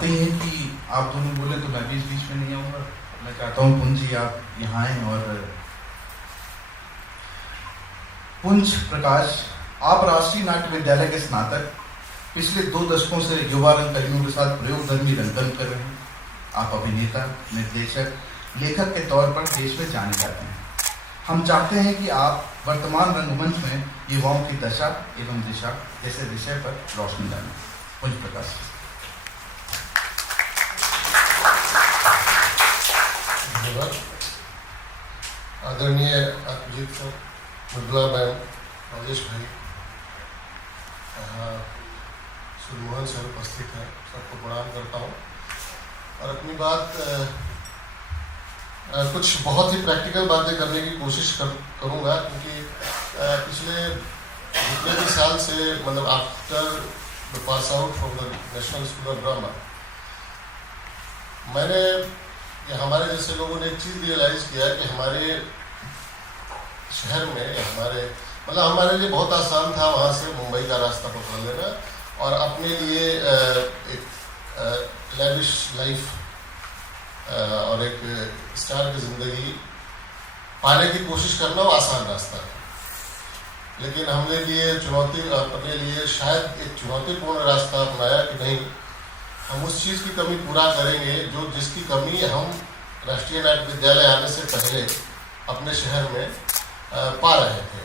चाहते हैं कि आप दोनों बोले तो मैं बीच बीच में नहीं आऊँगा। मैं चाहता हूँ पुंज जी आप यहाँ आएँ। और पुंज प्रकाश, आप राष्ट्रीय नाट्य विद्यालय के स्नातक, पिछले 2 दशकों से युवा रंगकर्मियों के साथ प्रयोगधर्मी रंगकर्म कर रहे हैं। आप अभिनेता, निर्देशक, लेखक के तौर पर देश में जाने जाते हैं। हम चाहते हैं कि आप वर्तमान रंगमंच में युवाओं की दशा एवं दिशा जैसे विषय पर रोशनी डालें। पुंज प्रकाश। धन्यवाद। आदरणीय अभिजीत सर, मृदुला मैम, राजेश भाई, सुरमोहन सर उपस्थित हैं, सबको प्रणाम करता हूँ। और अपनी बात कुछ बहुत ही प्रैक्टिकल बातें करने की कोशिश करूँगा, क्योंकि पिछले जितने भी साल से मतलब after the pass out from the national school of drama, मैंने हमारे जैसे लोगों ने एक चीज़ रियलाइज़ किया कि हमारे शहर में हमारे लिए बहुत आसान था वहाँ से मुंबई का रास्ता पकड़ लेना और अपने लिए एक लैविश लाइफ और एक स्टार की ज़िंदगी पाने की कोशिश करना वो आसान रास्ता है। लेकिन हमने अपने लिए शायद एक चुनौतीपूर्ण रास्ता अपनाया कि नहीं, हम उस चीज़ की कमी पूरा करेंगे जिसकी कमी हम राष्ट्रीय नाट्य विद्यालय आने से पहले अपने शहर में पा रहे थे।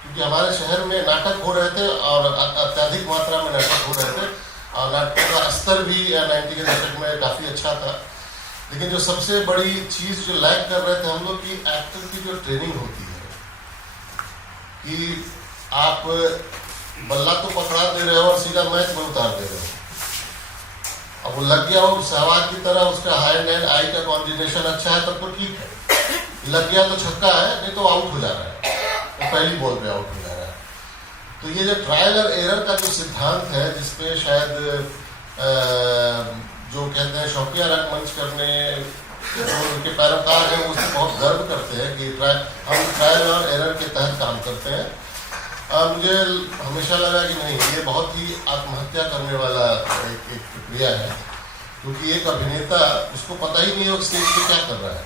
क्योंकि हमारे शहर में नाटक हो रहे थे और अत्यधिक मात्रा में नाटक हो रहे थे और नाटक का स्तर भी 90 के दशक में काफ़ी अच्छा था। लेकिन जो सबसे बड़ी चीज़ जो लैक कर रहे थे हम लोग की एक्टर की जो ट्रेनिंग होती है कि आप बल्ला तो पकड़ा दे रहे हो और सीधा मैच में उतार दे रहे हो। अब वो लग गया हो सहवाग की तरह, उसका हैंड एंड आई का कॉम्बिनेशन अच्छा है तब तो ठीक है, लग गया तो छक्का है, नहीं तो आउट हो जा रहा है, वो पहली बॉल पे आउट हो जा रहा है। तो ये जो ट्रायल और एरर का जो सिद्धांत है, जिसपे शायद जो कहते हैं शौकिया रंगमंच करने जो उनके पैरोकार हैं उससे बहुत गर्व करते हैं कि हम ट्रायल और एरर के तहत काम करते हैं। मुझे हमेशा लगा कि नहीं, ये बहुत ही आत्महत्या करने वाला एक प्रक्रिया है, क्योंकि एक अभिनेता उसको पता ही नहीं हो स्टेज पे क्या कर रहा है।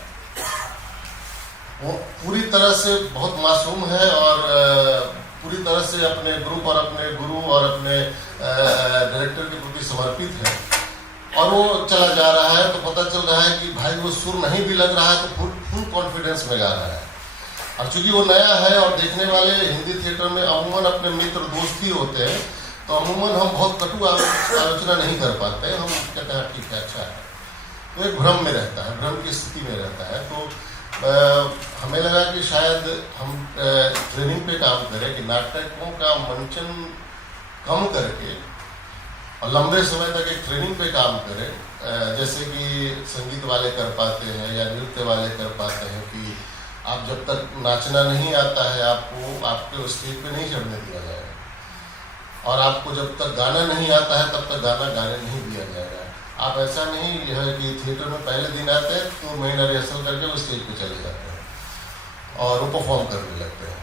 वो पूरी तरह से बहुत मासूम है और पूरी तरह से अपने ग्रुप और अपने गुरु और अपने डायरेक्टर के प्रति समर्पित है और वो चला जा रहा है। तो पता चल रहा है कि भाई वो सुर नहीं भी लग रहा है तो फुल कॉन्फिडेंस में गा रहा है। और चूंकि वो नया है और देखने वाले हिंदी थिएटर में अमूमन अपने मित्र दोस्त ही होते हैं, तो अमूमन हम बहुत कटु आलोचना नहीं कर पाते। हम कहते हैं ठीक है, अच्छा है, तो एक भ्रम में रहता है, भ्रम की स्थिति में रहता है। तो हमें लगा कि शायद हम ट्रेनिंग पे काम करें कि नाटकों का मंचन कम करके और लंबे समय तक एक ट्रेनिंग पे काम करें, जैसे कि संगीत वाले कर पाते हैं या नृत्य वाले कर पाते हैं कि आप जब तक नाचना नहीं आता है आपको स्टेज पे नहीं चढ़ने दिया जाएगा और आपको जब तक गाना नहीं आता है तब तक गाना गाने नहीं दिया जाएगा। आप ऐसा नहीं है कि थिएटर में पहले दिन आते हैं तो महीना रिहर्सल करके वो स्टेज पे चले जाते हैं और वो परफॉर्म करने लगते हैं।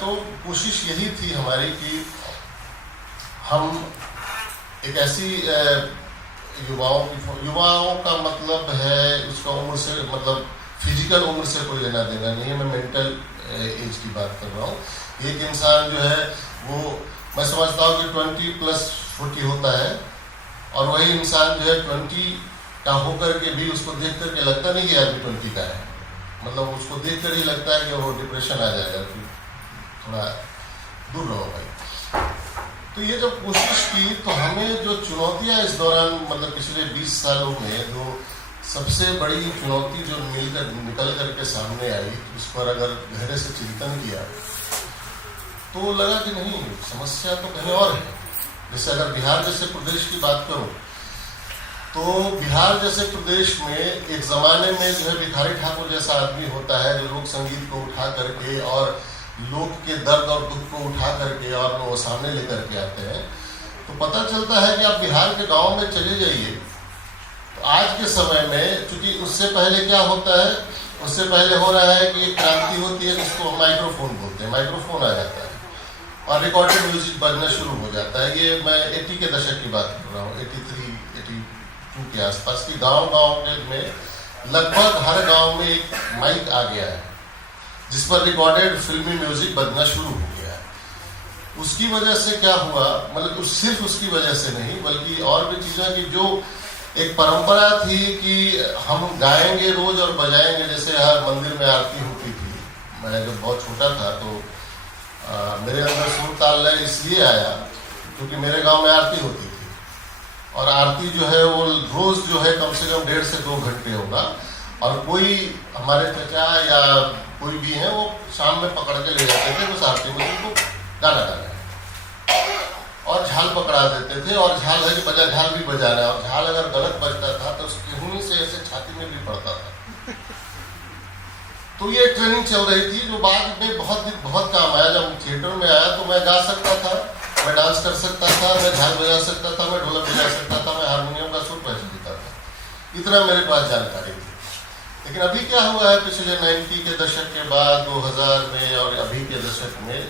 तो कोशिश यही थी हमारी कि हम एक ऐसी युवाओं का मतलब है उसका उम्र से मतलब फिजिकल उम्र से कोई लेना देना नहीं है, मैं मेंटल एज की बात कर रहा हूँ। एक इंसान जो है वो मैं समझता हूँ कि 20+40 होता है और वही इंसान जो है 20 का होकर के भी उसको देख करके लगता नहीं कि अभी 20 का है, मतलब उसको देख कर ही लगता है कि वो डिप्रेशन आ जाएगा, फिर थोड़ा दूर रहो भाई। तो ये जब कोशिश की तो हमें जो चुनौतियाँ इस दौरान मतलब पिछले 20 सालों में जो सबसे बड़ी चुनौती जो निकल करके सामने आई, उस पर अगर गहरे से चिंतन किया तो लगा कि नहीं, समस्या तो कहीं और है। जैसे अगर बिहार जैसे प्रदेश की बात करूं तो बिहार जैसे प्रदेश में एक ज़माने में जो है भिखारी ठाकुर जैसा आदमी होता है जो लोक संगीत को उठा करके और लोक के दर्द और दुख को उठा करके और वो सामने लेकर के आते हैं। तो पता चलता है कि आप बिहार के गाँव में चले जाइए तो आज के समय में, चूंकि उससे पहले क्या होता है, उससे पहले हो रहा है कि एक क्रांति होती है जिसको माइक्रोफोन बोलते हैं, माइक्रोफोन आ जाता है और रिकॉर्डेड म्यूजिक बजना शुरू हो जाता है। ये मैं 80 के दशक की बात कर रहा हूँ, 83, के आसपास की गांव-गांव में लगभग हर गांव में एक माइक आ गया है जिस पर रिकॉर्डेड फिल्मी म्यूजिक बजना शुरू हो गया है। उसकी वजह से क्या हुआ, मतलब सिर्फ उसकी वजह से नहीं बल्कि और भी चीजें कि जो एक परंपरा थी कि हम गाएंगे रोज और बजाएंगे, जैसे हर मंदिर में आरती होती थी। मैं जब बहुत छोटा था तो मेरे अंदर सुर ताल लय इसलिए आया क्योंकि मेरे गांव में आरती होती थी और आरती जो है वो रोज जो है कम से कम 1.5 से 2 घंटे होगा और कोई हमारे चचा या कोई भी है वो शाम में पकड़ के ले जाते थे उस आरती में उनको गाना गाना है और झाल पकड़ा देते थे और झाल है कि झाल भी बजा रहा है और झाल अगर गलत बजता था तो उसके हुनी से ऐसे छाती में भी पड़ता था। तो ये ट्रेनिंग चल रही थी जो बाद में बहुत काम आया। जब थिएटर में आया तो मैं गा सकता था, मैं डांस कर सकता था, मैं झाल बजा सकता था, मैं ढोलक बजा सकता था, मैं हारमोनियम का सुर पहचान देता था, इतना मेरे पास जानकारी थी। लेकिन अभी क्या हुआ है, पिछले 90 के दशक के बाद 2000 में और अभी के दशक में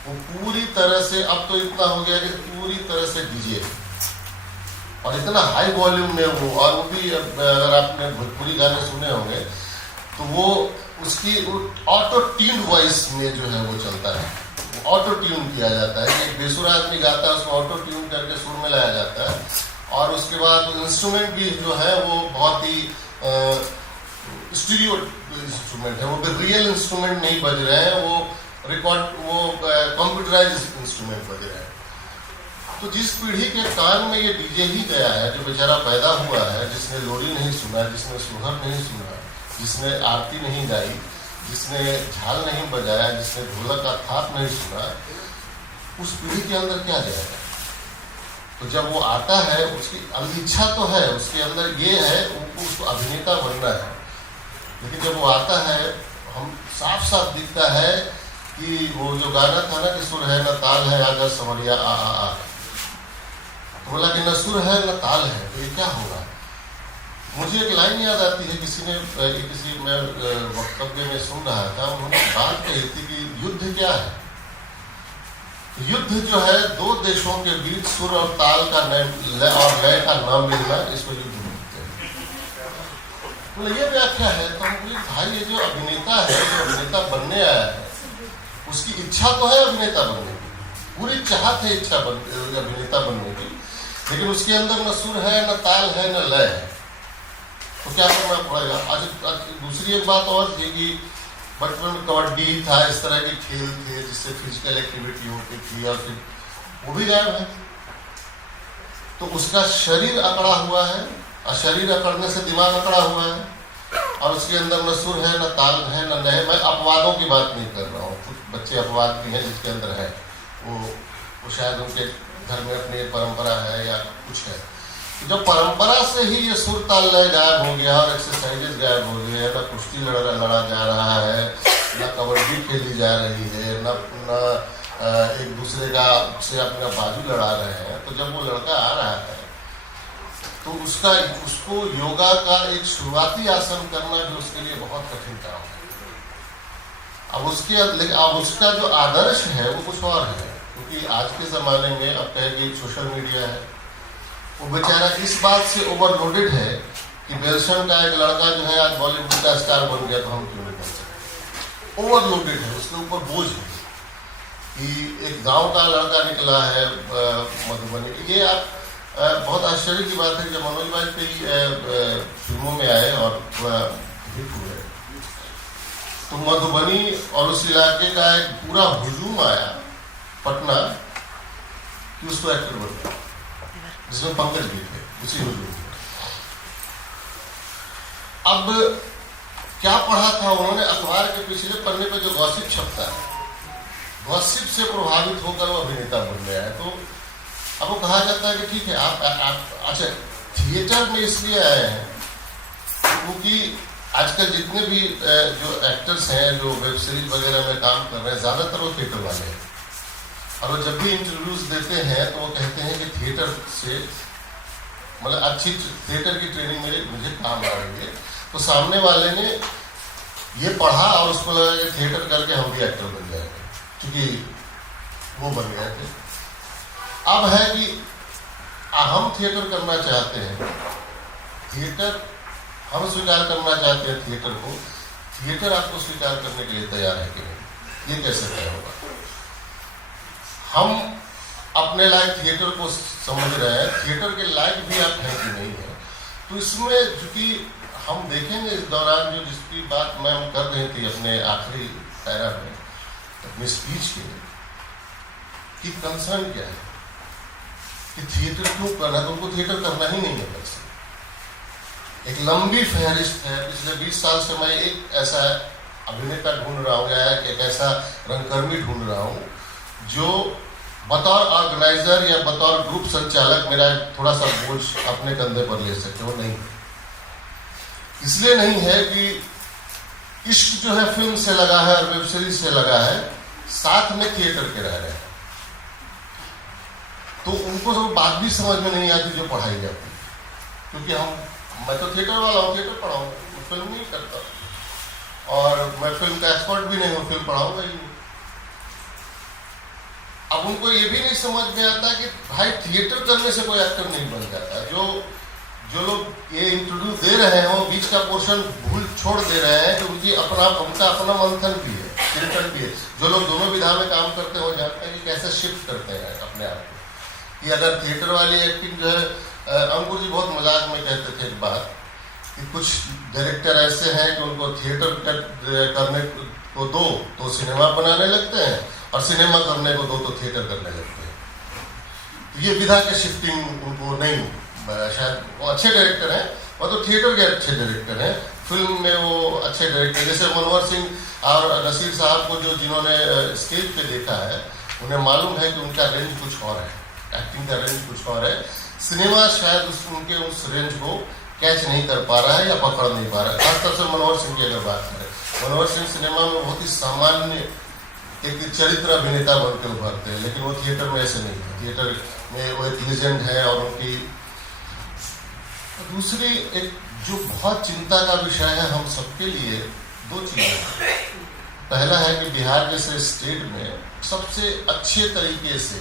वो पूरी तरह से, अब तो इतना हो गया कि पूरी तरह से डीजे और इतना हाई वॉल्यूम में और वो भी अगर आपने भोजपुरी गाने सुने होंगे तो वो उसकी ऑटो ट्यून वॉइस में जो है वो चलता है, ऑटो ट्यून किया जाता है। एक बेसुर आदमी गाता है उसको ऑटो ट्यून करके सुर में लाया जाता है और उसके बाद इंस्ट्रूमेंट भी जो है वो बहुत ही स्टीरियो इंस्ट्रूमेंट है, वो भी रियल इंस्ट्रूमेंट नहीं बज रहे हैं, वो कंप्यूटराइज इंस्ट्रूमेंट बज रहे हैं। तो जिस पीढ़ी के कान में ये डीजे ही गया है, जो बेचारा पैदा हुआ है, जिसने लोरी नहीं सुना, जिसने सुहर नहीं सुना, जिसने आरती नहीं गाई, जिसने झाल नहीं बजाया, जिसने ढोलक का थाप नहीं सुना, उस पीढ़ी के अंदर क्या जाएगा? तो जब वो आता है उसकी इच्छा तो है, उसके अंदर ये है उसको अभिनेता बनना है, लेकिन जब वो आता है हम साफ साफ दिखता है कि वो जो गाना था ना कि सुर है न ताल है आजा संवरिया आ तो बोला कि न सुर है न ताल है, तो ये क्या होगा? मुझे एक लाइन याद आती है, किसी मैं वक्तव्य में सुन रहा था, उन्होंने बात कही थी कि युद्ध क्या है? युद्ध जो है दो देशों के बीच सुर और ताल का और लय का नाम मिलना, इसको युद्ध बोलते हैं। तो ये व्याख्या है। तो हम बोले भाई ये जो अभिनेता है, जो अभिनेता बनने आया है, उसकी इच्छा तो है अभिनेता बनने की, पूरी चाहत है इच्छा अभिनेता बनने की, लेकिन उसके अंदर न सुर है, न ताल है, न लय है, तो क्या करना पड़ेगा? आज दूसरी एक बात और थी कि बचपन में कबड्डी था, इस तरह के खेल थे जिससे फिजिकल एक्टिविटी होती थी और फिर वो भी गायब है। तो उसका शरीर अकड़ा हुआ है और शरीर अकड़ने से दिमाग अकड़ा हुआ है और उसके अंदर न सुर है, न ताल है, न लय है। मैं अपवादों की बात नहीं कर रहा हूँ, कुछ बच्चे अपवाद भी हैं जिसके अंदर है, वो शायद उनके घर में अपनी परंपरा है या कुछ है। जब परंपरा से ही ये सुर ताल लय गायब हो गया और एक्सरसाइजेज गायब हो गए, न कुश्ती लड़ा जा रहा है, न कबड्डी खेली जा रही है, न एक दूसरे का से अपना बाजू लड़ा रहे हैं, तो जब वो लड़का आ रहा है तो उसको योगा का एक शुरुआती आसन करना भी उसके लिए बहुत कठिन काम है। अब उसका जो आदर्श है वो कुछ और है, क्योंकि आज के ज़माने में अब कहे कि सोशल मीडिया है, वो बेचारा इस बात से ओवरलोडेड है कि बेलशन का एक लड़का जो है आज बॉलीवुड का स्टार बन गया तो हम क्यों नहीं बन सकते? ओवरलोडेड है, उसके ऊपर बोझ है कि एक गांव का लड़का निकला है मधुबनी। ये आप बहुत आश्चर्य की बात है कि जब मनोज वाजपेयी फिल्मों में आए और हिट हुए तो मधुबनी और उस इलाके का एक पूरा हुजूम आया पटना कि उसको एक्टर बनना, जिसमें पंकज भी थे उसी हुजूम में। अब क्या पढ़ा था उन्होंने? अखबार के पिछले पन्ने पे जो गॉसिप छपता है, गॉसिप से प्रभावित होकर वो अभिनेता बन गया है। तो अब वो कहा जाता है कि ठीक है आप अच्छा थिएटर में इसलिए आए हैं क्योंकि आजकल जितने भी जो एक्टर्स हैं जो वेब सीरीज वगैरह में काम कर रहे हैं ज्यादातर वो थिएटर वाले हैं, और वो जब भी इंटरव्यूज देते हैं तो वो कहते हैं कि थिएटर से मतलब अच्छी थिएटर की ट्रेनिंग मुझे काम आ रही है। तो सामने वाले ने ये पढ़ा और उसको लगा कि थिएटर करके हम भी एक्टर बन जाएंगे, क्योंकि वो बन गए थे। अब है कि हम थिएटर करना चाहते हैं थिएटर हम स्वीकार करना चाहते हैं थिएटर को, थिएटर आपको स्वीकार करने के लिए तैयार है कि नहीं, ये कैसे तय होगा? हम अपने लायक थिएटर को समझ रहे हैं, थिएटर के लायक भी आप हैं कि नहीं है। तो इसमें चूंकि हम देखेंगे इस दौरान जो जिसकी बात मैम कर रही थी अपने आखिरी पैरा में अपनी स्पीच के, कि कंसर्न क्या है कि थिएटर क्यों करना, तो उनको थिएटर करना ही नहीं है। वैसे एक लंबी फहरिस्त है, पिछले 20 साल से मैं एक ऐसा अभिनेता ढूंढ रहा हूँ या एक ऐसा रंगकर्मी ढूंढ रहा हूँ जो बतौर ऑर्गेनाइजर या बतौर ग्रुप संचालक मेरा थोड़ा सा बोझ अपने कंधे पर ले सके। वो नहीं, इसलिए नहीं है कि इश्क जो है फिल्म से लगा है और वेब सीरीज से लगा है, साथ में थिएटर के रह रहे हैं, तो उनको सब बात भी समझ में नहीं आती जो पढ़ाई जाती। क्योंकि मैं तो थिएटर वाला हूँ, थिएटर पढ़ाऊंगा, फिल्म नहीं करता, और मैं फिल्म का एक्सपर्ट भी नहीं हूँ, फिल्म पढ़ाऊंगा ही नहीं। अब उनको ये भी नहीं समझ में आता कि भाई थिएटर करने से कोई एक्टर नहीं बन जाता। जो लोग ये इंट्रोड्यूस दे रहे हैं वो बीच का पोर्शन भूल छोड़ दे रहे हैं कि उनका अपना मंथन भी है, चिंतन भी है। जो लोग दोनों विधा में काम करते हो जानते हैं कि कैसे शिफ्ट करते हैं अपने आप को, कि अगर थिएटर वाली एक्टिंग जो है, अंकुर जी बहुत मजाक में कहते थे एक बात कि कुछ डायरेक्टर ऐसे हैं कि उनको थिएटर करने को दो तो सिनेमा बनाने लगते हैं, और सिनेमा करने को दो तो थिएटर करने लगते हैं। तो ये विधा के शिफ्टिंग उनको नहीं, शायद वो अच्छे डायरेक्टर हैं, वो तो थिएटर के अच्छे डायरेक्टर हैं, फिल्म में वो अच्छे डायरेक्टर, जैसे मनोहर सिंह और नसीर साहब को जो जिन्होंने स्टेज पे देखा है उन्हें मालूम है कि उनका रेंज कुछ और है, एक्टिंग का रेंज कुछ और है। सिनेमा शायद उनके उस रेंज को कैच नहीं कर पा रहा है या पकड़ नहीं पा रहा है। खासतौर से मनोहर सिंह की अगर बात करें, मनोहर सिंह सिनेमा में बहुत ही सामान्य एक चरित्र अभिनेता बन के उभरते हैं, लेकिन वो थिएटर में ऐसे नहीं है। थिएटर में वो एक लीजेंड है। और उनकी दूसरी एक जो बहुत चिंता का विषय है हम सबके लिए, दो चीजें। पहला है कि बिहार जैसे स्टेट में सबसे अच्छे तरीके से,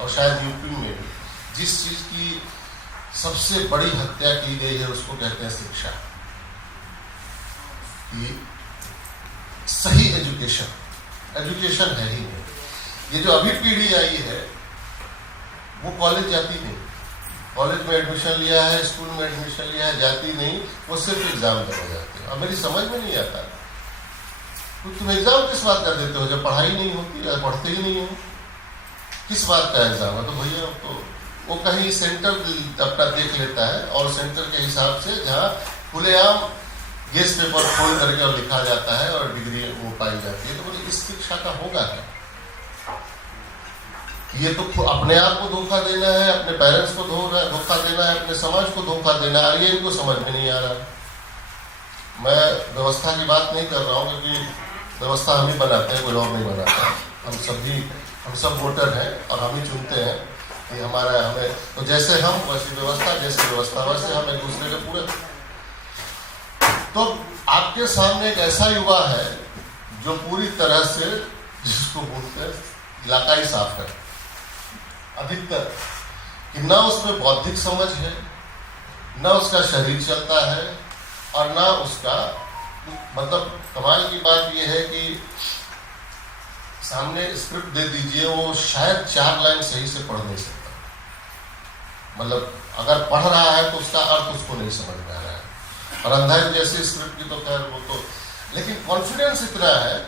और शायद यूपी में भी, जिस चीज की सबसे बड़ी हत्या की गई है उसको कहते हैं शिक्षा। ये सही एजुकेशन है ही नहीं। ये जो अभी पीढ़ी आई है वो कॉलेज जाती नहीं, कॉलेज में एडमिशन लिया है, स्कूल में एडमिशन लिया है, जाती नहीं, वो सिर्फ एग्जाम देने जाती है। अब मेरी समझ में नहीं आता तो तुम एग्जाम किस बात का देते हो जब पढ़ाई नहीं होती या पढ़ते ही नहीं हो? किस बात का एग्जाम है? तो भैया तो वो कहीं सेंटर अपना देख लेता है, और सेंटर के हिसाब से जहाँ खुलेआम गेस पेपर खोल करके और लिखा जाता है और डिग्री वो पाई जाती है। तो बोले इस शिक्षा का होगा क्या? ये तो अपने आप को धोखा देना है, अपने पेरेंट्स को धोखा देना है, अपने समाज को धोखा देना है। ये इनको समझ में नहीं आ रहा। मैं व्यवस्था की बात नहीं कर रहा हूँ, क्योंकि व्यवस्था हम ही बनाते हैं, कोई और नहीं बनाता। हम सब वोटर हैं और हम ही चुनते हैं कि हमें तो जैसे हम वैसी व्यवस्था, जैसे व्यवस्था वैसे हम एक दूसरे के पूरे। तो आपके सामने एक ऐसा युवा है जो पूरी तरह से, जिसको बोलते हैं इलाकाई साफ है अधिकतर, कि न उसमें बौद्धिक समझ है, न उसका शरीर चलता है, और न उसका मतलब कमाल की बात यह है कि सामने स्क्रिप्ट दे दीजिए, वो शायद 4 लाइन सही से पढ़ नहीं सकता। मतलब अगर पढ़ रहा है तो उसका अर्थ उसको नहीं समझ में आ रहा है। और अंधाई जैसी स्क्रिप्ट की तो खैर वो तो, लेकिन कॉन्फिडेंस इतना है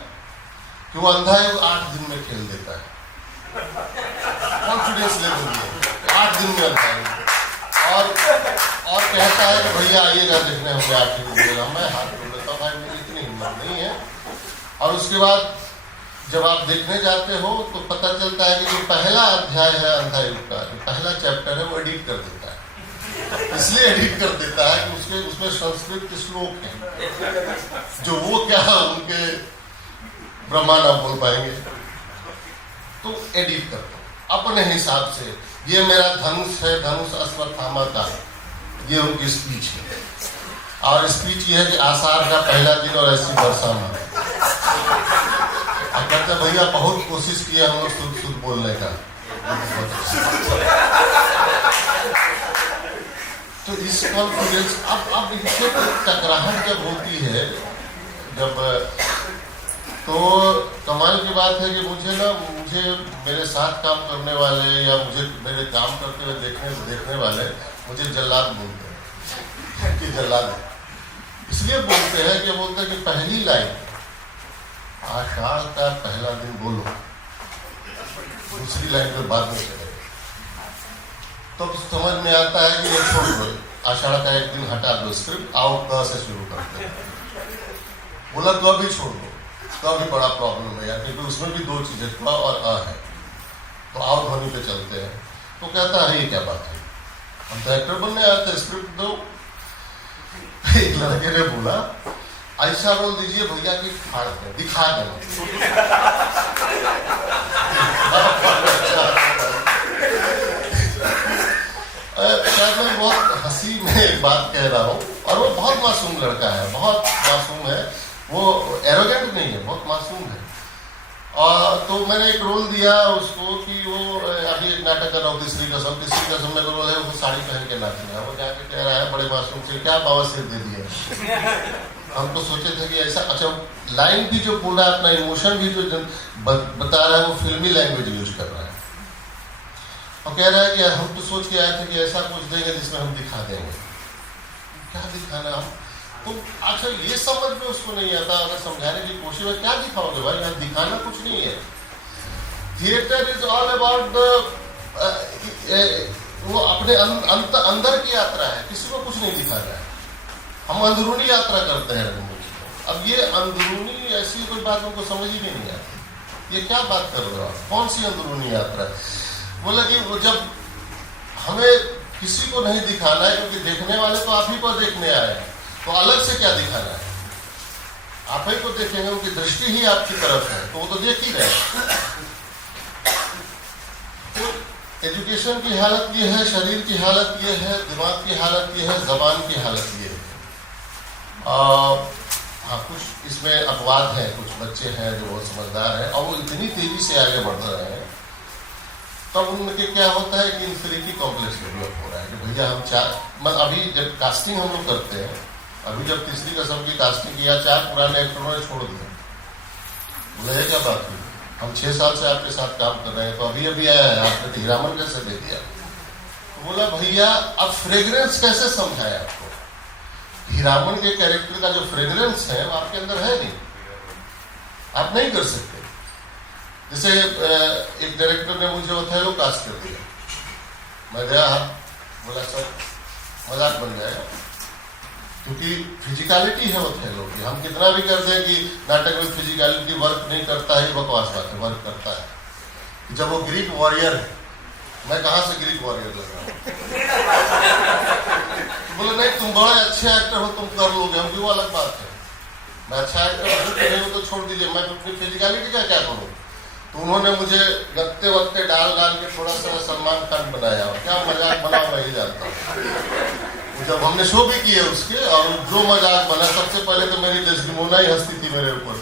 कि वो अंधाई 8 दिन में खेल देता है। कॉन्फिडेंस लेवल में 8 दिन में अंधाई, और कहता है कि भैया आइएगा देखने, हमें 8 दिन मिलेगा। मैं हाथ जोड़ लेता हूँ, भाई मेरी इतनी हिम्मत नहीं है। और उसके बाद जब आप देखने जाते हो तो पता चलता है कि जो पहला अध्याय है अंधाई का, जो पहला चैप्टर है, वो एडिट कर देता है। इसलिए एडिट कर देता है कि उसमें संस्कृत के श्लोक हैं जो वो क्या उनके ब्रह्मा ना बोल पाएंगे, तो एडिट करता हूँ अपने हिसाब से। ये मेरा धनुष है, धनुष अश्वत्थामा का, ये उनकी स्पीच है। और स्पीच ये है कि आषाढ़ का पहला दिन और ऐसी वर्षा में। अब कहते भैया बहुत कोशिश किया हम लोग शुद्ध बोलने का। तो इस कॉन्फिडेंस अब इनसे टकराहट जब होती है, जब तो कमाल की बात है कि मुझे मेरे साथ काम करने वाले या मुझे मेरे काम करते हुए देखने वाले मुझे जल्लाद बोलते हैं कि जल्लाद इसलिए बोलते हैं कि पहली लाइन आषाढ़ का पहला दिन बोलो, दूसरी लाइन पे बाद में चलेगा। तो समझ में आता है कि ये छोड़ दो, आषाढ़ का एक दिन हटा दो, स्क्रिप्ट आओ क से शुरू करते हैं। बोला तो अभी छोड़ दो, तो अभी बड़ा प्रॉब्लम है यार, क्योंकि उसमें भी दो चीजें क और अ है, तो आओ ध्वनि पे चलते हैं। तो कहता है ये क्या बात है, हम तो एक्टर बनने आए थे, स्क्रिप्ट दो। एक लड़के ने बोला ऐसा रोल दीजिए भैया कि फाड़ दे, दिखा देना। शायद मैं बहुत हंसी में एक बात कह रहा हूँ, और वो बहुत मासूम लड़का है, बहुत मासूम है, वो एरोगेंट नहीं है, बहुत मासूम है। और तो मैंने एक रोल दिया उसको कि वो अभी एक नाटक कर रहा हूँ तीसरी कसम में रोल है, वो साड़ी पहन के नाचना है। वो जाके कह रहा है बड़े मासूम से, क्या बाबा सिर दे दिया। हम तो सोचे थे कि ऐसा, अच्छा लाइन भी जो पूरा अपना इमोशन भी जो बता रहा है वो फिल्मी लैंग्वेज यूज कर रहा है, और कह रहा है कि हम तो सोच के आए थे कि ऐसा कुछ देंगे जिसमें हम दिखा देंगे। क्या दिखाना हम, तो अच्छा ये समझ में उसको नहीं आता। अगर समझाने की कोशिश में क्या दिखाओगे भाई, यहाँ दिखाना कुछ नहीं है। थिएटर इज ऑल अबाउट वो अपने अंदर की यात्रा है, किसी को कुछ नहीं दिखा रहा है। हम अंदरूनी यात्रा करते हैं रंगमंच में। अब ये अंदरूनी ऐसी कोई बात उनको समझ ही नहीं आती, ये क्या बात कर रहे हो आप, कौन सी अंदरूनी यात्रा है। बोला कि वो जब हमें किसी को नहीं दिखाना है, क्योंकि देखने वाले तो आप ही को देखने आए हैं, तो अलग से क्या दिखाना है, आप ही को देखेंगे, उनकी दृष्टि ही आपकी तरफ है, तो वो तो देख ही रहे। तो एजुकेशन की हालत ये है, शरीर की हालत ये है, दिमाग की हालत ये है, जबान की हालत ये है। हाँ, कुछ इसमें अपवाद हैं, कुछ बच्चे हैं जो बहुत समझदार हैं और वो इतनी तेजी से आगे बढ़ रहे हैं, तब उनके क्या होता है कि इंफिनिटी कॉम्प्लेक्स डेवलप हो रहा है कि भैया हम अभी जब कास्टिंग हम लोग करते हैं, अभी जब तीसरी कसम की कास्टिंग किया, 4 पुराने एक्टरों ने छोड़ दिया। बोले क्या बात हुई, हम 6 साल से आपके साथ काम कर रहे हैं, तो अभी आया है, आपने हीरामन कैसे दे दिया। तो बोला भैया अब फ्रेग्रेंस कैसे समझाए आपको, हीरामन के कैरेक्टर का जो फ्रेग्रेंस है वो आपके अंदर है नहीं, आप नहीं कर सकते। जैसे एक डायरेक्टर ने मुझे ओथेलो कास्ट कर दिया, मैं गया, बोला सर मजाक बन जाएगा, क्योंकि फिजिकलिटी है ओथेलो की। हम कितना भी कर दें कि नाटक में फिजिकलिटी वर्क नहीं करता है, बकवास बात है, वर्क करता है। जब वो ग्रीक वॉरियर है, मैं कहाँ से ग्रीक वॉरियर लग रहा हूँ। बोले नहीं तुम बड़े अच्छे एक्टर हो, तुम कर लोगे, हम वो अलग बात है। मैं अच्छा एक्टर हूँ तो छोड़ दीजिए, मैं अपनी फिजिकलिटी का क्या करूँ। तो उन्होंने मुझे गत्ते वत्ते डाल के थोड़ा सा सलमान खान बनाया, और क्या मजाक बना मैं ही जानता हूँ। जब हमने शो भी किए उसके, और जो मजाक बना, सबसे पहले तो मेरी डेस्टिमोना ही हंसती थी मेरे ऊपर।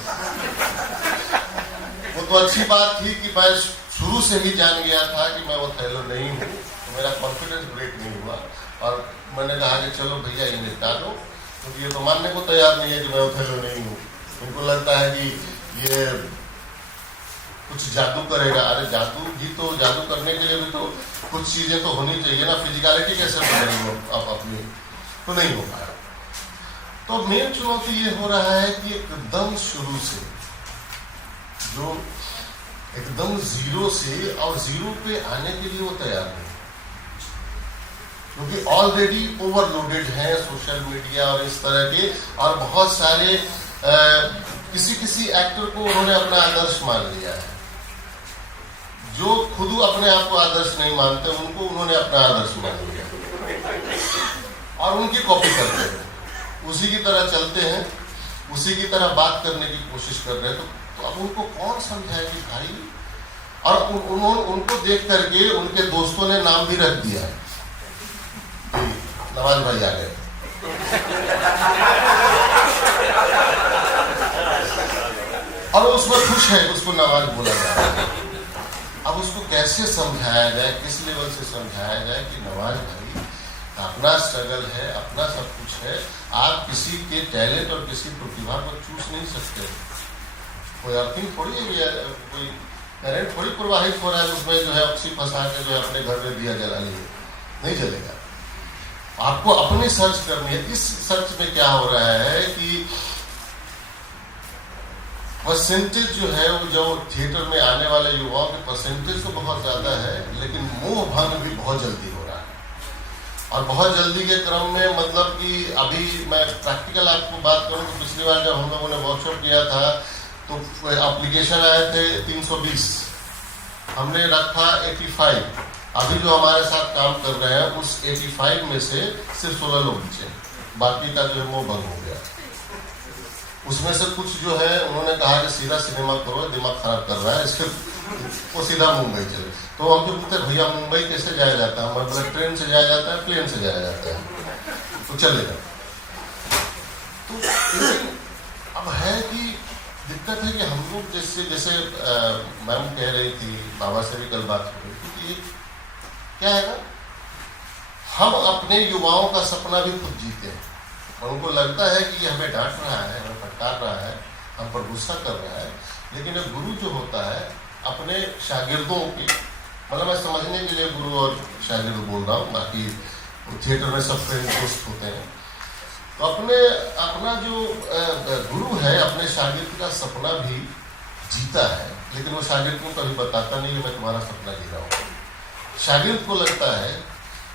वो तो अच्छी बात थी कि मैं शुरू से ही जान गया था कि मैं ओथेलो नहीं हूँ, तो मेरा कॉन्फिडेंस ब्रेक नहीं हुआ। और मैंने कहा कि चलो भैया ये निपटा दो, क्योंकि ये तो मानने को तैयार नहीं है कि मैं ओथेलो नहीं हूँ। उनको लगता है कि ये कुछ जादू करेगा। अरे जादू भी तो, जादू करने के लिए भी तो कुछ चीजें तो होनी चाहिए ना, फिजिकलिटी कैसे बनेगी आप अपनी, तो नहीं हो पाया। तो मेन चुनौती ये हो रहा है कि एकदम शुरू से, जो एकदम जीरो से, और जीरो पे आने के लिए वो तैयार नहीं, क्योंकि ऑलरेडी ओवरलोडेड है सोशल मीडिया और इस तरह के, और बहुत सारे किसी एक्टर को उन्होंने अपना आदर्श मान लिया है। जो खुद अपने आप को आदर्श नहीं मानते, उनको उन्होंने अपना आदर्श मान लिया और उनकी कॉपी करते हैं, उसी की तरह चलते हैं, उसी की तरह बात करने की कोशिश कर रहे हैं। तो अब उनको कौन समझाए कि भाई, और उनको देख करके उनके दोस्तों ने नाम भी रख दिया है, नवाज भाई आ गए। और उसमें खुश है, उसको नवाज बोला जा रहा है। अब उसको कैसे समझाया जाए, किस लेवल से समझाया जाए कि नवाज भाई अपना स्ट्रगल है, अपना सब कुछ है। आप किसी के टैलेंट और किसी प्रतिभा को चूस नहीं सकते। कोई अर्थिंग थोड़ी है, कोई करंट थोड़ी प्रवाहित हो रहा है उसमें जो है ऑक्सी फंसा के जो है अपने घर में दिया जला लिए, नहीं जलेगा। आपको अपनी सर्च करनी है। इस सर्च में क्या हो रहा है कि परसेंटेज जो है वो जो थिएटर में आने वाले युवाओं के परसेंटेज तो बहुत ज्यादा है, लेकिन मोह भंग भी बहुत जल्दी हो रहा है। और बहुत जल्दी के क्रम में मतलब कि अभी मैं प्रैक्टिकल आपको बात करूं तो पिछली बार जब हम लोगों ने वर्कशॉप किया था तो एप्लीकेशन आए थे 320, हमने रखा 85। अभी जो हमारे साथ काम कर रहे हैं उस 85 में से सिर्फ 16 लोग बचे, बाकी का जो है मोह भंग हो गया। उसमें से कुछ जो है उन्होंने कहा कि सीधा सिनेमा करो, दिमाग खराब कर रहा है, इसके वो सीधा मुंबई चले। तो हम जो पूछते भैया मुंबई कैसे जाया जाता है? मतलब ट्रेन से जाया जाता है, प्लेन से जाया जाता है, तो चलेगा। तो लेकिन अब है कि दिक्कत है कि हम लोग जैसे मैम कह रही थी, बाबा से भी कल बात हो रही थी कि क्या है ना, हम अपने युवाओं का सपना भी खुद जीते हैं। और उनको लगता है कि ये हमें डांट रहा है, हमें फटकार रहा है, हम पर गुस्सा कर रहा है। लेकिन एक गुरु जो होता है अपने शागिर्दों की, मतलब मैं समझने के लिए गुरु और शागिर्द बोल रहा हूँ, बाकी थिएटर में सब फ्रेंड दोस्त होते हैं। तो अपना जो गुरु है अपने शागिर्द का सपना भी जीता है, लेकिन वो शागिर्द को कभी बताता नहीं है मैं तुम्हारा सपना जी रहा हूँ। शागिर्द को लगता है,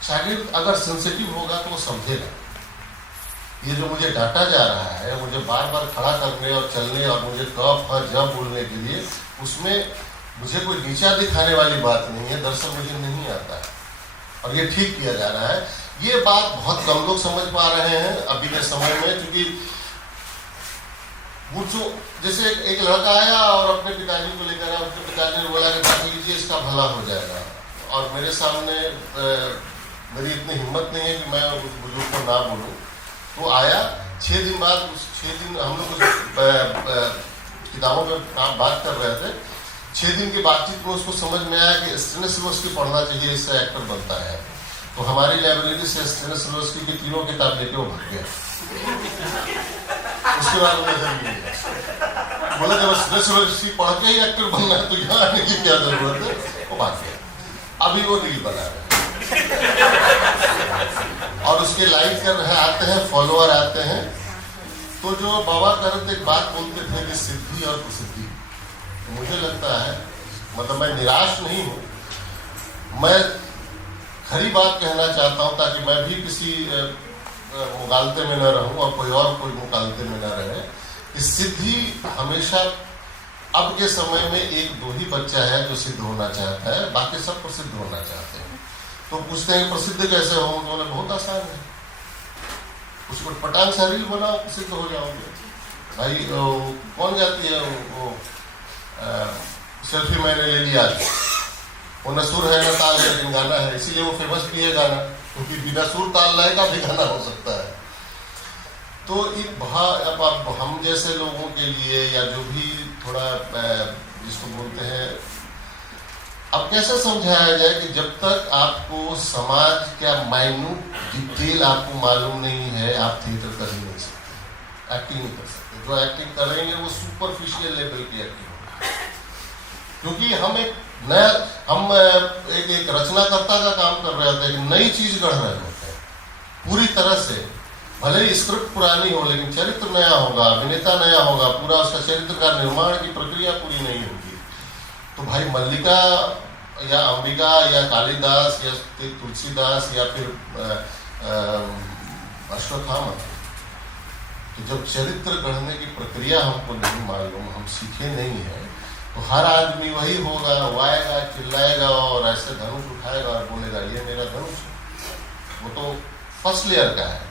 शागिर्द अगर सेंसिटिव होगा तो वो समझेगा ये जो मुझे डांटा जा रहा है, मुझे बार बार खड़ा करने और चलने और मुझे कफ और जब बोलने के लिए, उसमें मुझे कोई नीचा दिखाने वाली बात नहीं है। दरअसल मुझे नहीं आता है और ये ठीक किया जा रहा है। ये बात बहुत कम लोग समझ पा रहे हैं अभी के समय में, क्योंकि वो जो जैसे एक लड़का आया और अपने पिताजी को लेकर आया, उसके पिताजी ने बोला कि देख लीजिए इसका भला हो जाएगा। और मेरे सामने मेरी इतनी हिम्मत नहीं है कि मैं उस बुजुर्ग को ना बोलूँ। तो आया 6 दिन बाद, उस 6 दिन हम लोग किताबों में बात कर रहे थे। 6 दिन की बातचीत में उसको समझ में आया कि स्टेनिस्लॉवस्की पढ़ना चाहिए, इससे एक्टर बनता है। तो हमारी लाइब्रेरी से स्टेनिस्लॉवस्की की 3 किताब लेके वो भाग गया। उसके बाद बोला जब स्टेनिस्लॉवस्की पढ़ के ही एक्टर बनना है तो यहाँ आने की क्या जरूरत है, वो भाग गया। अभी वो रील बना रहे और उसके लाइक कर रहे आते हैं, फॉलोअर आते हैं। तो जो बाबा करत एक बात बोलते थे कि सिद्धि और प्रसिद्धि, तो मुझे लगता है, मतलब मैं निराश नहीं हूँ, मैं खरी बात कहना चाहता हूँ ताकि मैं भी किसी मुगालते में न रहूँ और कोई मुगालते में न रहे। कि सिद्धि हमेशा, अब के समय में 1-2 ही बच्चा है जो सिद्ध होना चाहता है, बाकी सब प्रसिद्ध होना चाहते हैं। तो पूछते हैं प्रसिद्ध कैसे हो? उन्होंने बहुत आसान है, उसको पटांग सा रील बनाओ, प्रसिद्ध हो जाओगे। भाई कौन जाती है वो सेल्फी मैंने ले लिया, वो न सुर है न ताल है लेकिन गाना है, इसीलिए वो फेमस भी है गाना, क्योंकि बिना सुर ताल लय का भी गाना हो सकता है। तो अब हम जैसे लोगों के लिए, या जो भी थोड़ा जिसको बोलते हैं, अब कैसे समझाया जाए कि जब तक आपको समाज का माइन्यूट डिटेल आपको मालूम नहीं है, आप थिएटर कर ही नहीं सकते, एक्टिंग नहीं कर सकते। जो एक्टिंग करेंगे वो सुपरफिशियल लेवल की एक्टिंग होगी, क्योंकि हम एक रचनाकर्ता का काम कर रहे होते हैं, नई चीज गढ़ रहे होते हैं पूरी तरह से। भले ही स्क्रिप्ट पुरानी हो लेकिन चरित्र नया होगा, अभिनेता नया होगा, पूरा उसका चरित्र का निर्माण की प्रक्रिया पूरी नहीं होगी। तो भाई मल्लिका या अंबिका या कालिदास या तुलसीदास या फिर अश्वत्थामा, तो जब चरित्र गढ़ने की प्रक्रिया हमको नहीं मालूम, हम सीखे नहीं है, तो हर आदमी वही होगा, वो आएगा, चिल्लाएगा और ऐसे धनुष उठाएगा और बोलेगा ये मेरा धनुष है। वो तो फर्स्ट लेयर का है,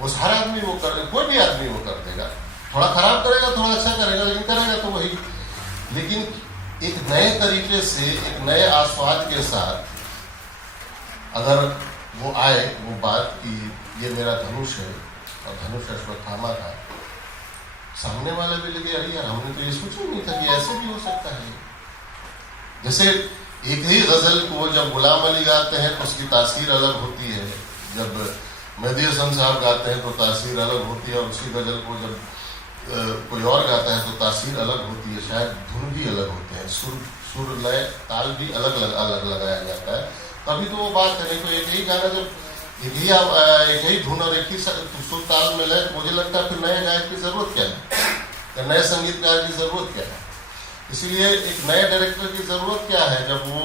वो हर आदमी वो कर, कोई भी आदमी वो कर देगा। थोड़ा खराब करेगा, थोड़ा अच्छा करेगा, लेकिन करेगा तो वही। लेकिन एक नए तरीके से, एक नए आस्वाद के साथ अगर वो आए, वो बात कि ये मेरा धनुष है और धनुष अश्वत्थामा का, सामने वाले भी लगे अरे यार हमने तो ये सोचा नहीं था कि ऐसे भी हो सकता है। जैसे एक ही गजल को जब गुलाम अली गाते हैं तो उसकी तासीर अलग होती है, जब मेहदी हसन साहब गाते हैं तो तासीर अलग होती है, और उसी गजल को जब कोई और गाता है तो तासीर अलग होती है, शायद धुन भी अलग होते हैं, सुर लय ताल भी अलग लगाया जाता है, तभी तो वो बात है। नहीं तो एक ही गाना जब एक ही धुन और एक ही सुर ताल में लय, तो मुझे लगता है फिर नए गायक की जरूरत क्या है, या नए संगीतकार की जरूरत क्या है। इसीलिए एक नए डायरेक्टर की जरूरत क्या है, जब वो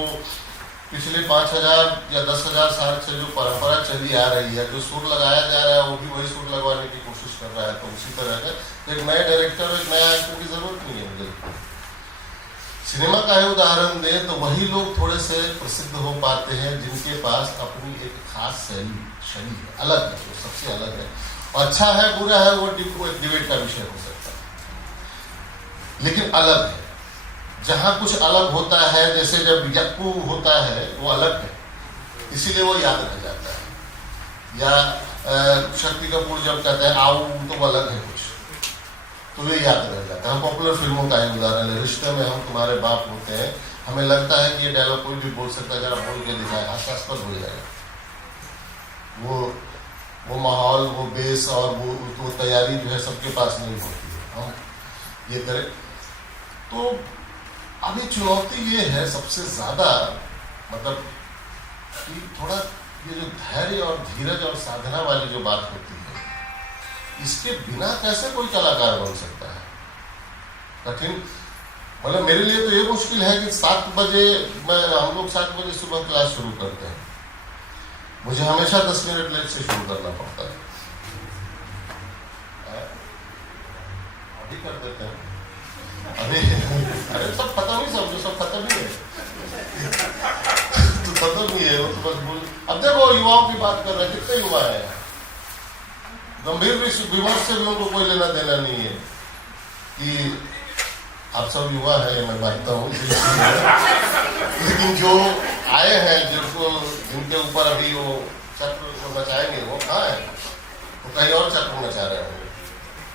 पिछले 5000 या 10,000 साल से जो परंपरा चली आ रही है, जो सुर लगाया जा रहा है वो भी वही सुर लगवाने की कोशिश कर रहा है, तो उसी तरह का एक नए डायरेक्टर, एक नया एक्टर की जरूरत नहीं है मुझे। सिनेमा का ही उदाहरण दें तो वही लोग थोड़े से प्रसिद्ध हो पाते हैं जिनके पास अपनी एक खास शैली है, अलग है, वो सबसे अलग है। और अच्छा है बुरा है वो डिबेट का विषय हो सकता है, लेकिन अलग है। जहां कुछ अलग होता है, जैसे जब यक्कू होता है वो अलग है, इसीलिए वो याद रह जाता है। या शक्ति कपूर जब कहते हैं आओ, तो वो अलग है कुछ, तो ये याद रह जाता है। हम पॉपुलर फिल्मों का एक उदाहरण है, रिश्ते में हम तुम्हारे बाप होते हैं, हमें लगता है कि ये डायलॉग कोई भी बोल सकता है, जरा बोल के दिखाए, हास्यास्पद हो जाएगा। वो माहौल, वो बेस और वो तैयारी जो है सबके पास नहीं होती है, हम ये करें। तो अभी चुनौती ये है सबसे ज्यादा, मतलब कि थोड़ा ये जो धैर्य और धीरज और साधना वाली जो बात होती है, इसके बिना कैसे कोई कलाकार बन सकता है, कठिन। मतलब मेरे लिए तो ये मुश्किल है कि 7 बजे हम लोग 7 बजे सुबह क्लास शुरू करते हैं, मुझे हमेशा 10 मिनट लेट से शुरू करना पड़ता है। अभी कर देते हैं, अभी अरे सब खत्म ही, समझो सब खत्म ही है तो खत्म ही है वो, तो बस बोल। अब देखो युवाओं की बात कर रहे हैं, कितने युवा है, गंभीर विमर्श से भी उनको कोई लेना देना नहीं है कि आप सब युवा है, मैं मानता हूँ, लेकिन जो आए हैं, जिनके ऊपर अभी वो चक्र मचाएंगे, वो कहाँ है, वो कहीं और चक्र मचा रहे होंगे।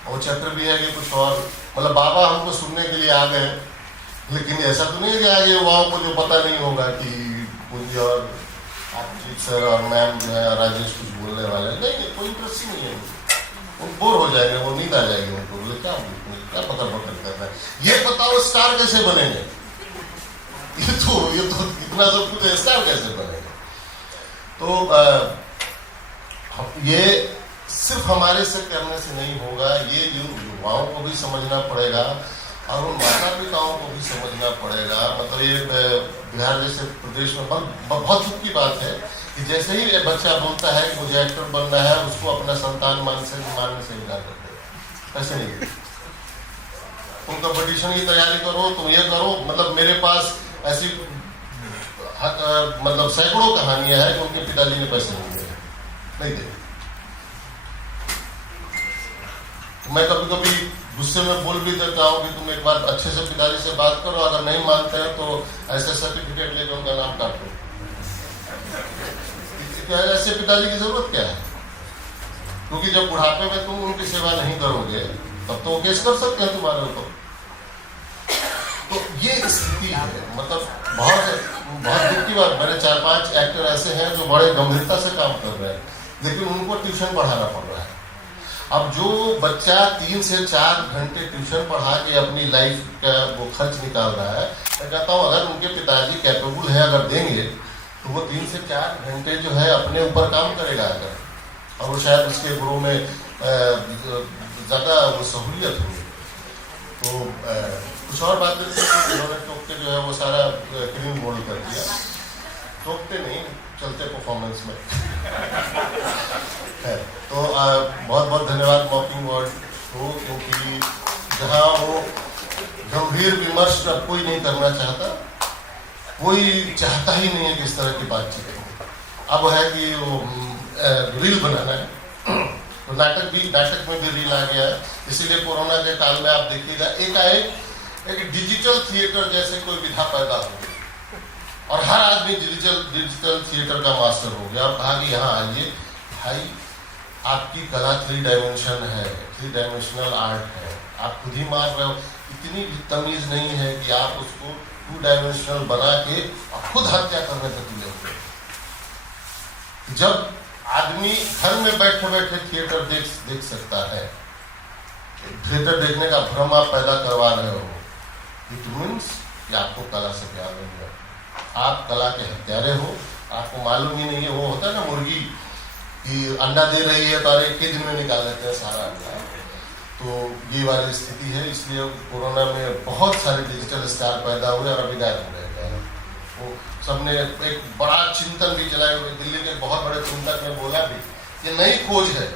वो चक्र भी है कि कुछ और, मतलब बाबा हमको सुनने के लिए आ गए, लेकिन ऐसा तो नहीं है कि आगे युवाओं को जो पता नहीं होगा कि मुझे और आपजीत सर और मैम जो है राजेश कुछ बोलने वाले, नहीं कोई इंटरेस्ट ही नहीं है, वो बोर हो जाएंगे, वो नींद आ जाएगी उनको, बोले क्या पकड़ कर रहा है, ये बताओ स्टार कैसे बनेंगे, ये तो इतना सब कुछ है, स्टार कैसे बनेंगे। तो ये सिर्फ हमारे से करने से नहीं होगा, ये युवाओं को भी समझना पड़ेगा और उन माता पिताओं को भी समझना पड़ेगा। मतलब ये बिहार जैसे प्रदेश में बहुत दुख की बात है कि जैसे ही बच्चा बोलता है कि मुझे एक्टर बनना है, उसको अपना संतान मानने से इनकार कर देगा। ऐसे नहीं, तुम कंपटीशन की तैयारी करो, तुम ये करो। मतलब मेरे पास ऐसी मतलब सैकड़ों कहानियां हैं कि उनके पिताजी ने पैसे नहीं दे। मैं कभी कभी गुस्से में बोल भी देता हूँ कि तुम एक बार अच्छे से पिताजी से बात करो, अगर नहीं मानते हैं तो ऐसे सर्टिफिकेट लेकर उनका नाम काट दो। क्या ऐसे पिताजी की जरूरत क्या है? क्योंकि जब बुढ़ापे में तुम उनकी सेवा नहीं करोगे तब तो वो केस कर सकते हैं तुम्हारे ऊपर। तो ये स्थिति है, मतलब बहुत दुख की बात। मेरे 4-5 एक्टर ऐसे हैं जो बड़े गंभीरता से काम कर रहे हैं, लेकिन उनको ट्यूशन पढ़ाना पड़ रहा है। अब जो बच्चा 3 से 4 घंटे ट्यूशन पढ़ा के अपनी लाइफ का वो खर्च निकाल रहा है, मैं कहता हूँ अगर उनके पिताजी कैपेबल है, अगर देंगे तो वो 3 से 4 घंटे जो है अपने ऊपर काम करेगा अगर, और वो शायद उसके गुरु में ज़्यादा वो सहूलियत होगी। तो कुछ और बात उन्होंने टोक के जो है वो सारा क्लीन बोल्ड कर दिया। टोकते नहीं, चलते परफॉर्मेंस में है। तो बहुत बहुत धन्यवाद मॉकिंग वर्ड को, क्योंकि जहाँ वो गंभीर विमर्श अब कोई नहीं करना चाहता, कोई चाहता ही नहीं है कि इस तरह की बातचीत हो। अब है कि वो रील बनाना है, तो नाटक में भी रील आ गया है। इसीलिए कोरोना के काल में आप देखिएगा एक डिजिटल थिएटर जैसे कोई विधा पैदा हो गई और हर आदमी डिजिटल थिएटर का मास्टर हो गया और कहा कि यहाँ आइए भाई, आपकी कला 3 डायमेंशन है, 3 डायमेंशनल आर्ट है, आप खुद ही मार रहे हो। इतनी भी तमीज नहीं है कि आप उसको 2 डायमेंशनल बना के खुद हत्या करने तक तुले हुए। जब आदमी घर में बैठे बैठे थिएटर देख सकता है, थिएटर देखने का भ्रम आप पैदा करवा रहे हो, इट मीन्स कि आपको कला से प्यार नहीं है, आप कला के हत्यारे हो, आपको मालूम ही नहीं है। वो होता है ना मुर्गी कि अंडा दे रही है तो अरे एक ही दिन में निकाल देते हैं सारा अंडा, तो ये वाली स्थिति है। इसलिए कोरोना में बहुत सारे डिजिटल स्टार पैदा हुए और अभी गायब हो गए। वो सबने एक बड़ा चिंतन भी चलाया, दिल्ली के बहुत बड़े चिंतक ने बोला भी ये नई खोज है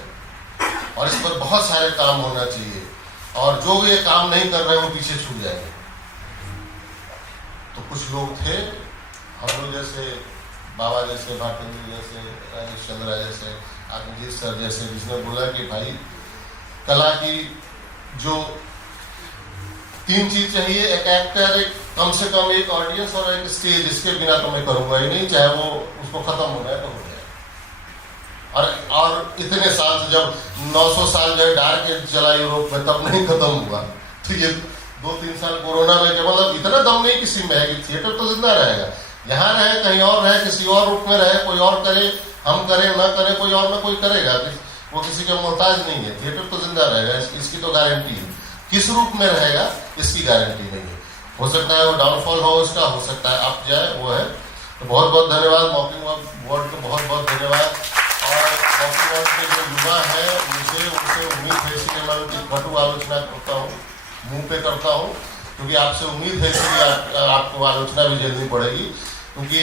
और इस पर बहुत सारे काम होना चाहिए, और जो ये काम नहीं कर रहे वो पीछे छूट जाएंगे। तो कुछ लोग थे हम लोग जैसे बाबा जैसे, भारतेंद्र जैसे, राजेश चंद्रा जैसे, आत्मजीत सर जैसे, जिसने बोला कि भाई कला की जो 3 चीज चाहिए, एक एक्टर, एक कम से कम एक ऑडियंस और एक स्टेज, इसके बिना तो मैं करूंगा ही नहीं, चाहे वो उसको खत्म हो जाए तो हो जाए। और इतने साल से जब 900 साल जो डार्क एज चला यूरोप में तब नहीं खत्म हुआ, तो ये 2-3 साल कोरोना में जब मतलब इतना दम नहीं किसी में है कि थिएटर तो जिंदा रहेगा, यहाँ रहे कहीं और रहे, किसी और रूप में रहे, कोई और करे, हम करें ना करें, कोई और ना कोई करेगा, वो किसी का मोहताज नहीं है। थिएटर तो जिंदा रहेगा, इसकी तो गारंटी है। किस रूप में रहेगा इसकी गारंटी नहीं है। हो सकता है वो डाउनफॉल हो उसका, हो सकता है अप जाए, वो है। तो बहुत बहुत धन्यवाद मॉकिंग बर्ड को, बहुत बहुत धन्यवाद। और मॉकिंग बर्ड के जो युवा है मुझे उनसे उम्मीद है, इसलिए मैं उनकी कटु आलोचना करता हूँ, मुंह पे करता हूँ, क्योंकि आपसे उम्मीद है, इसलिए आपको आलोचना भी झेलनी पड़ेगी, क्योंकि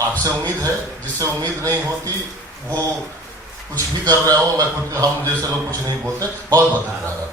आपसे उम्मीद है। जिससे उम्मीद नहीं होती वो कुछ भी कर रहे हो, मैं कुछ, हम जैसे लोग कुछ नहीं बोलते। बहुत बहुत धन्यवाद।